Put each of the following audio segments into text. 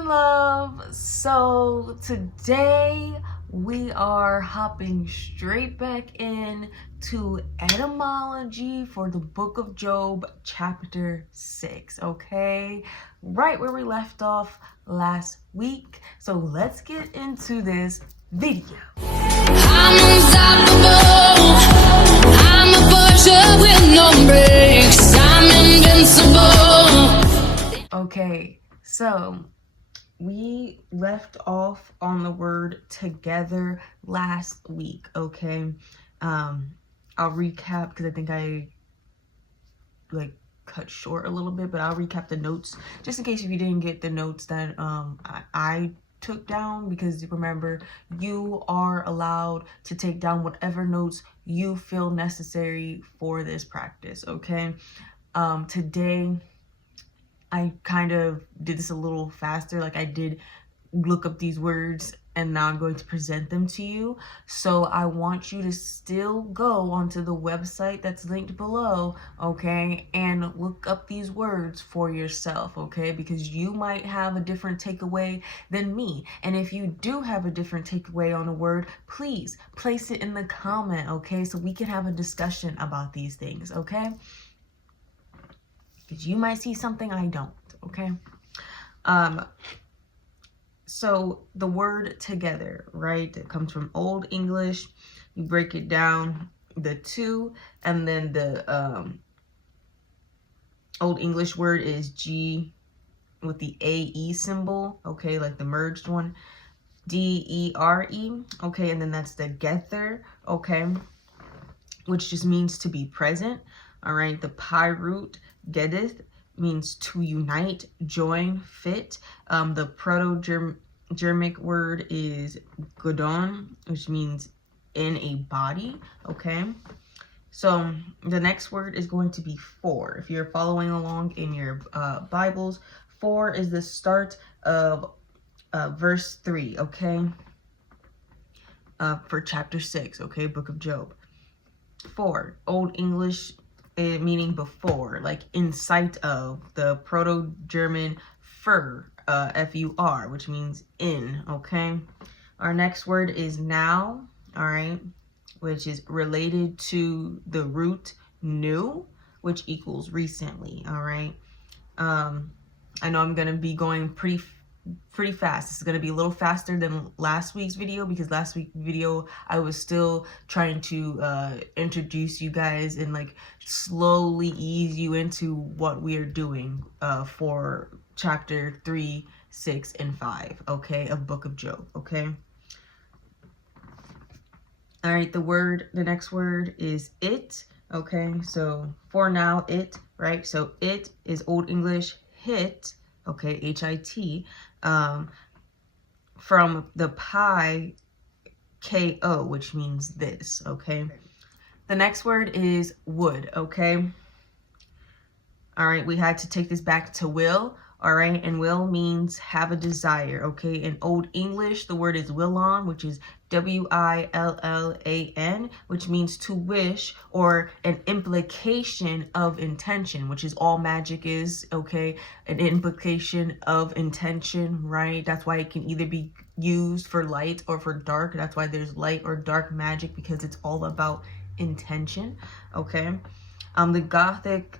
and love. So today we are hopping straight back in to etymology for the book of Job, chapter 6, okay? Right where we left off last week. So let's get into this video. I'm unstoppable. I'm a fortune with no brakes. I'm invincible. Okay, so we left off on the word together last week, okay? I'll recap because I think I cut short a little bit, but I'll recap the notes just in case if you didn't get the notes that I took down, because remember, you are allowed to take down whatever notes you feel necessary for this practice, okay? Today I kind of did this a little faster. Like, I did look up these words and now I'm going to present them to you. So I want you to still go onto the website that's linked below, okay, and look up these words for yourself, okay, because you might have a different takeaway than me. And if you do have a different takeaway on a word, please place it in the comment, okay, so we can have a discussion about these things, okay? Because you might see something I don't, okay? So the word together, right? It comes from Old English. You break it down, the two, and then the Old English word is G with the AE symbol, okay, like the merged one. DERE, okay, and then that's the gether, okay, which just means to be present, all right? The pi root, gedith, means to unite, join, fit. The Proto-Germanic word is godon, which means in a body, okay? So the next word is going to be for. If you're following along in your Bibles, for is the start of verse 3, okay? For chapter 6, okay, book of Job. For, Old English, meaning before, like in sight of. The Proto-German fur, F-U-R, which means in, okay? Our next word is now, all right, which is related to the root new, which equals recently, all right? I know I'm going to be going pretty fast. This is going to be a little faster than last week's video, because last week's video I was still trying to introduce you guys and like slowly ease you into what we are doing for chapter 3, 6, and 5, okay, of book of Job, okay? All right, the next word is it, okay? So for now, it, right? So it is Old English hit, okay, H-I-T, from the pi K-O, which means this, okay? The next word is would, okay? All right, we had to take this back to will, all right? And will means have a desire, okay? In Old English, the word is willan, which is W-I-L-L-A-N, which means to wish, or an implication of intention, which is all magic is, okay? An implication of intention, right? That's why it can either be used for light or for dark. That's why there's light or dark magic, because it's all about intention, okay? The Gothic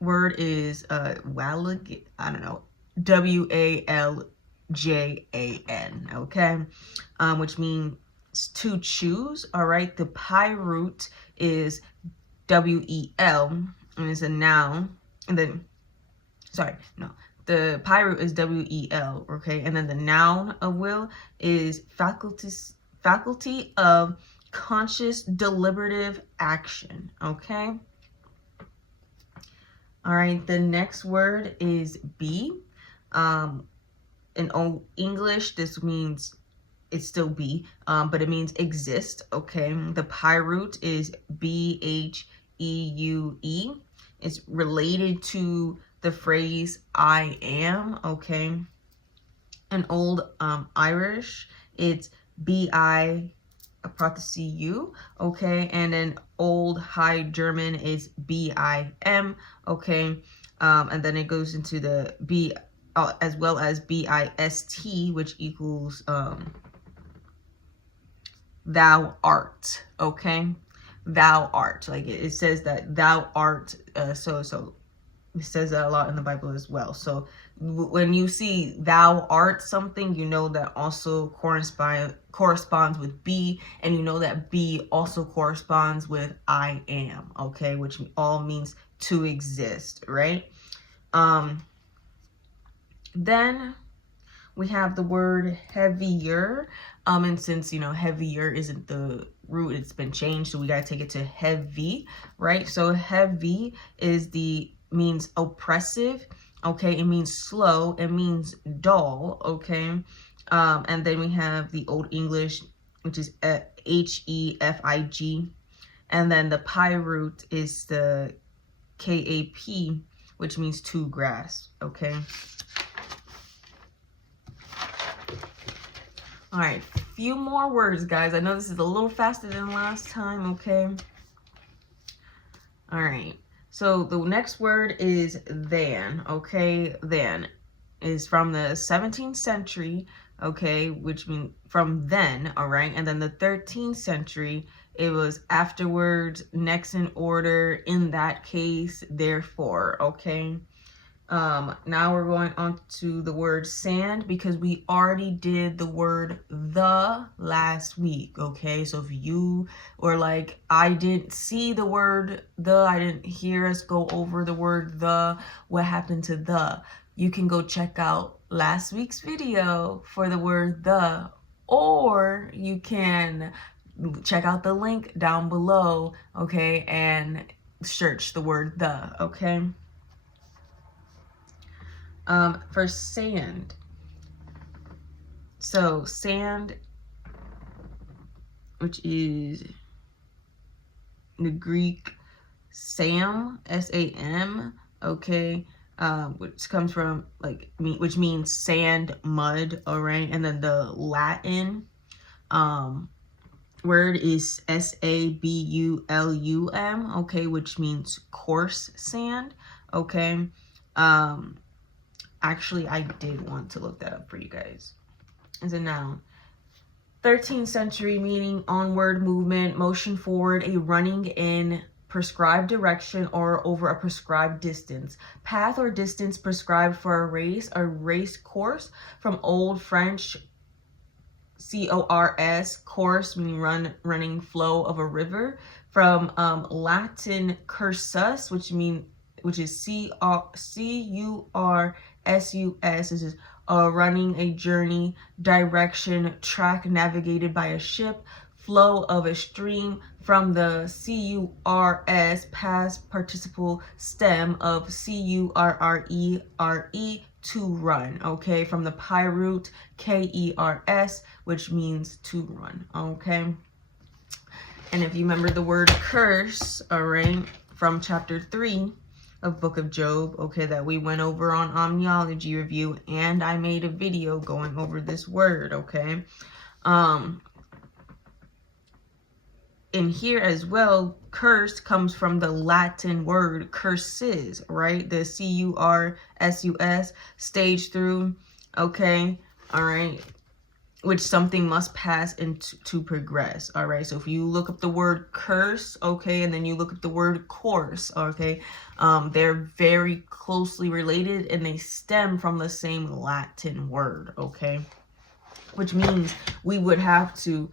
word is walag, I don't know, W-A-L-J-A-N, okay? Which means to choose, all right? The pi root is W-E-L, and it's a noun, and then, the pi root is W-E-L, okay? And then the noun of will is faculty of conscious deliberative action, okay? All right, the next word is be. In Old English, this means it's still be, but it means exist, okay? The pi root is B-H-E-U-E. It's related to the phrase I am, okay? In Old Irish, it's B-I-C-U, okay? And then Old High German is B-I-M, okay? And then it goes into the as well as bist, which equals thou art. Okay, thou art. Like it says that thou art. So it says that a lot in the Bible as well. So when you see thou art something, you know that also corresponds with be, and you know that be also corresponds with I am. Okay, which all means to exist, right? Then we have the word heavier, and since heavier isn't the root, it's been changed, so we gotta take it to heavy, right? So heavy means oppressive, okay? It means slow, it means dull, okay? And then we have the Old English, which is HEFIG, and then the pi root is the KAP, which means to grasp, okay? All right, few more words, guys. I know this is a little faster than last time, okay? All right, so the next word is than, okay? Than is from the 17th century, okay, which means from then, all right? And then the 13th century, it was afterwards, next in order, in that case, therefore, okay? Now we're going on to the word sand, because we already did the word the last week, okay? So if you were like, I didn't see the word the, I didn't hear us go over the word the, what happened to the? You can go check out last week's video for the word the, or you can check out the link down below, okay, and search the word the, okay? For sand, so sand, which is the Greek sam, S-A-M, okay, which comes from which means sand, mud, all right, and then the Latin word is S-A-B-U-L-U-M, okay, which means coarse sand, okay. Actually, I did want to look that up for you guys. As a noun. 13th century, meaning onward movement, motion forward, a running in prescribed direction or over a prescribed distance. Path or distance prescribed for a race course, from Old French C-O-R-S, course, meaning running flow of a river, from Latin cursus, which is C-U-R-S-U-S. This is running, a journey, direction, track navigated by a ship, flow of a stream, from the C-U-R-S, past participle stem of C-U-R-R-E-R-E, to run, okay, from the pi root K-E-R-S, which means to run, okay. And if you remember the word curse, all right, from chapter 3 of Book of Job, okay, that we went over on Etymology Review, and I made a video going over this word, okay. In here as well, curse comes from the Latin word curses, right? The C-U-R-S-U-S, stage through, okay, all right, which something must pass into to progress, all right? So if you look up the word curse, okay, and then you look up the word course, okay, they're very closely related, and they stem from the same Latin word, okay, which means we would have to,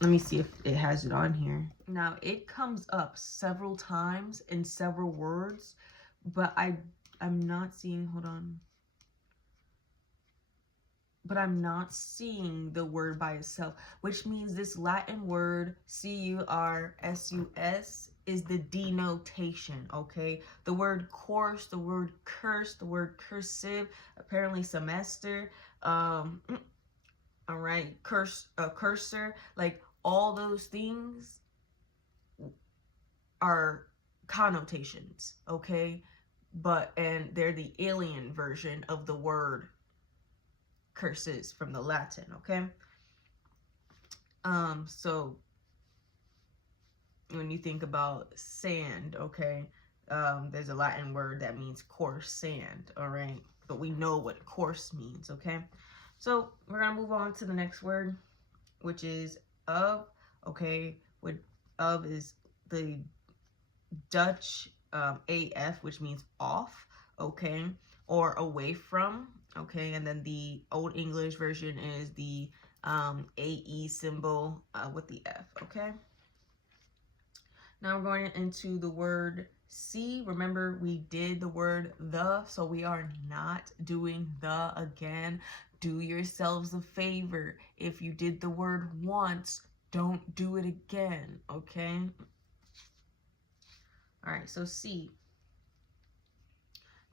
let me see if it has it on here. Now, it comes up several times in several words, but I'm not seeing, hold on. But I'm not seeing the word by itself, which means this Latin word, C-U-R-S-U-S, is the denotation, okay? The word course, the word curse, the word cursive, apparently semester, all right, cursor, like all those things are connotations, okay? And they're the alien version of the word curses from the Latin, okay? So when you think about sand, okay, there's a Latin word that means coarse sand, all right? But we know what coarse means, okay? So we're gonna move on to the next word, which is of, okay? What of is the Dutch AF, which means off, okay? Or away from, okay? And then the Old English version is the AE symbol with the F, okay? Now we're going into the word see. Remember, we did the word the, so we are not doing the again. Do yourselves a favor. If you did the word once, don't do it again, okay? All right, so see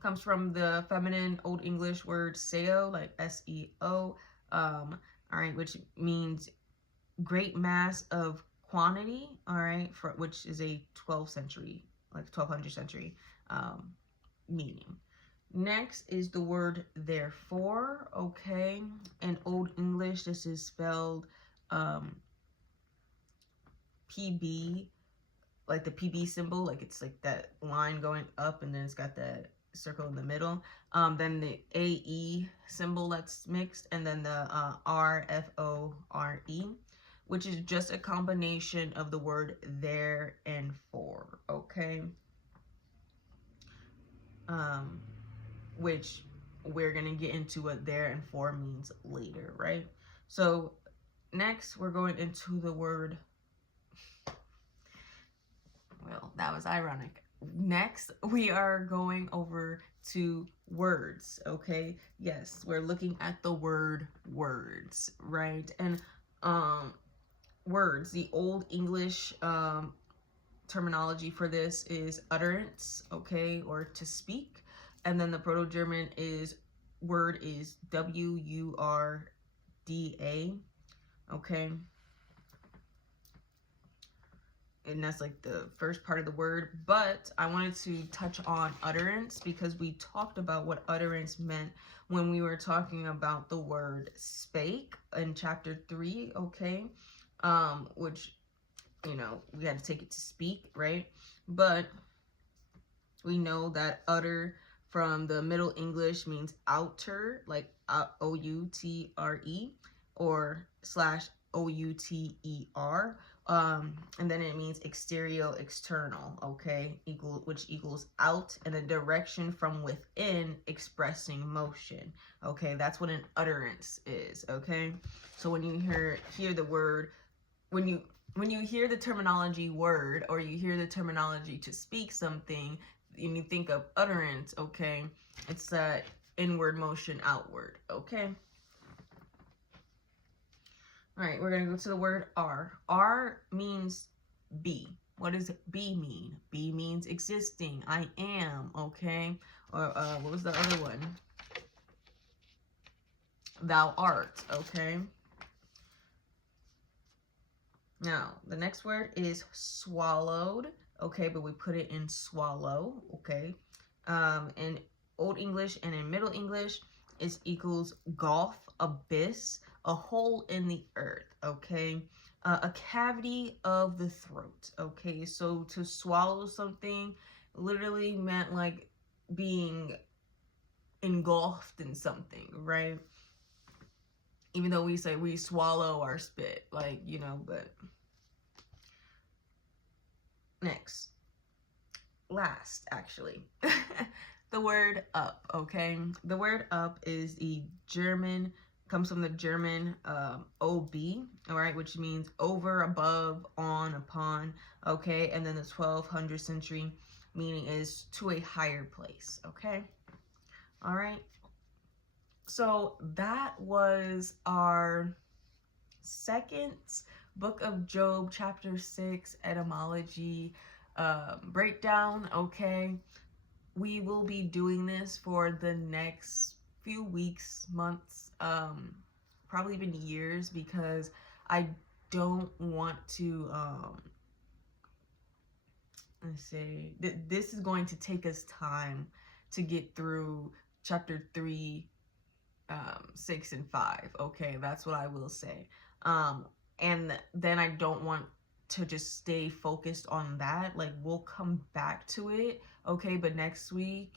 comes from the feminine Old English word seo, like S-E-O, all right, which means great mass of quantity, all right, for which is a 12th century, like 1200 century meaning. Next is the word therefore, okay? In Old English, this is spelled PB, like the PB symbol, like it's like that line going up and then it's got that circle in the middle. Then the AE symbol that's mixed, and then the RFORE, which is just a combination of the word there and for, okay? Which we're gonna get into what there and for means later, right? So next we're going into the word, well, that was ironic. Next, we are going over to words, okay? Yes, we're looking at the word words, right? And words, the Old English terminology for this is utterance, okay, or to speak. And then the Proto-German word is W-U-R-D-A, okay? And that's like the first part of the word, but I wanted to touch on utterance because we talked about what utterance meant when we were talking about the word spake in chapter 3, okay? Which, you know, we had to take it to speak, right? But we know that utter from the Middle English means outer, like O-U-T-R-E, or / O-U-T-E-R. And then it means exterior, external, okay, which equals out, and the direction from within expressing motion, okay? That's what an utterance is, okay? So when you hear the word, when you hear the terminology word, or you hear the terminology to speak something, and you think of utterance, okay, it's that inward motion outward, okay? All right, we're going to go to the word are. Are means be. What does be mean? Be means existing. I am, okay? Or what was the other one? Thou art, okay? Now, the next word is swallowed, okay? But we put it in swallow, okay? In Old English and in Middle English, it equals gulf, abyss, a hole in the earth, okay? A cavity of the throat, okay? So to swallow something literally meant like being engulfed in something, right? Even though we say we swallow our spit, like, you know, but next, last, actually, the word up, okay? The word up is the German, comes from the German OB, all right, which means over, above, on, upon, okay? And then the 1200 century meaning is to a higher place, okay? All right. So that was our second book of Job, chapter 6, etymology breakdown, okay? We will be doing this for the next few weeks, months, probably even years, because I don't want to, let's say, this is going to take us time to get through chapter 3, 6, and 5, okay? That's what I will say. And then I don't want to just stay focused on that. Like, we'll come back to it Okay, but next week,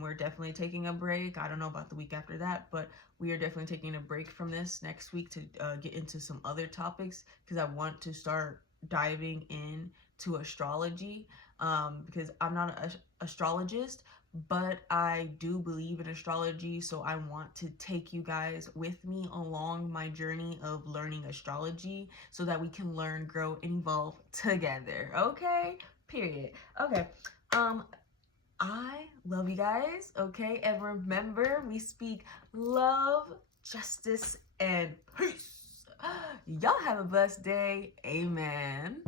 we're definitely taking a break. I don't know about the week after that, but we are definitely taking a break from this next week to get into some other topics, because I want to start diving in to astrology, because I'm not an astrologist, but I do believe in astrology, so I want to take you guys with me along my journey of learning astrology so that we can learn, grow, and evolve together. Okay? Period. Okay. I love you guys, okay? And remember, we speak love, justice, and peace. Y'all have a blessed day. Amen.